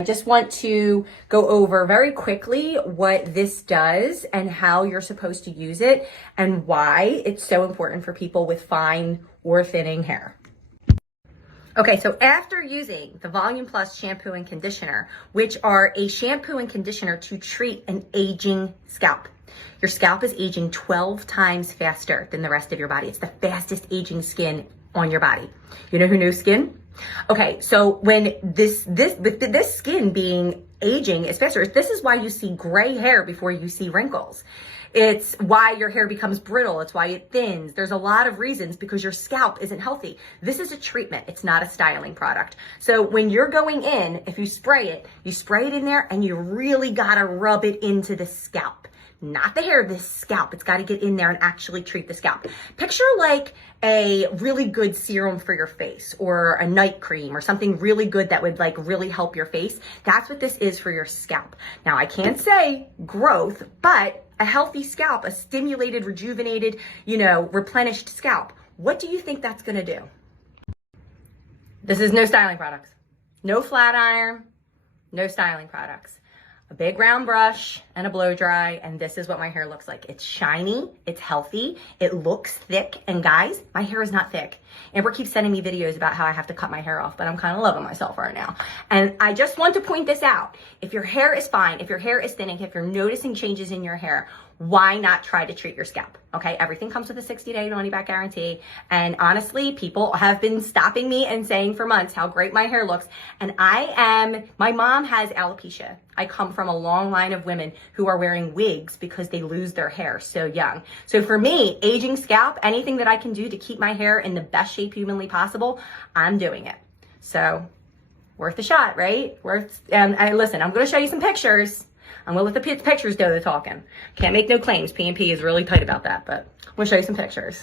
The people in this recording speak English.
I just want to go over very quickly what this does and how you're supposed to use it and why it's so important for people with fine or thinning hair. Okay, so after using the Volume Plus shampoo and conditioner, which are a shampoo and conditioner to treat an aging scalp, your scalp is aging 12 times faster than the rest of your body. It's the fastest aging skin on your body. You know who knows skin? Okay, so when this skin being aging is faster, this is why you see gray hair before you see wrinkles. It's why your hair becomes brittle. It's why it thins. There's a lot of reasons because your scalp isn't healthy. This is a treatment. It's not a styling product. So when you're going in, if you spray it in there and you really gotta rub it into the scalp. Not the hair, the scalp. It's got to get in there and actually treat the scalp. Picture like a really good serum for your face or a night cream or something really good that would like really help your face. That's what this is for your scalp. Now, I can't say growth, but a healthy scalp, a stimulated, rejuvenated, replenished scalp. What do you think that's going to do? This is no styling products. No flat iron, no styling products. A big round brush and a blow dry, and this is what my hair looks like. It's shiny, it's healthy, it looks thick, and guys, my hair is not thick. Amber keeps sending me videos about how I have to cut my hair off, but I'm kind of loving myself right now. And I just want to point this out. If your hair is fine, if your hair is thinning, if you're noticing changes in your hair, why not try to treat your scalp? Okay, everything comes with a 60-day money-back guarantee. And honestly, people have been stopping me and saying for months how great my hair looks. And my mom has alopecia. I come from a long line of women who are wearing wigs because they lose their hair so young. So for me, aging scalp, anything that I can do to keep my hair in the best shape humanly possible, I'm doing it. So worth a shot, right? And listen, I'm going to show you some pictures. I'm going to let the pictures do the talking. Can't make no claims. P&P is really tight about that, but I'm going to show you some pictures.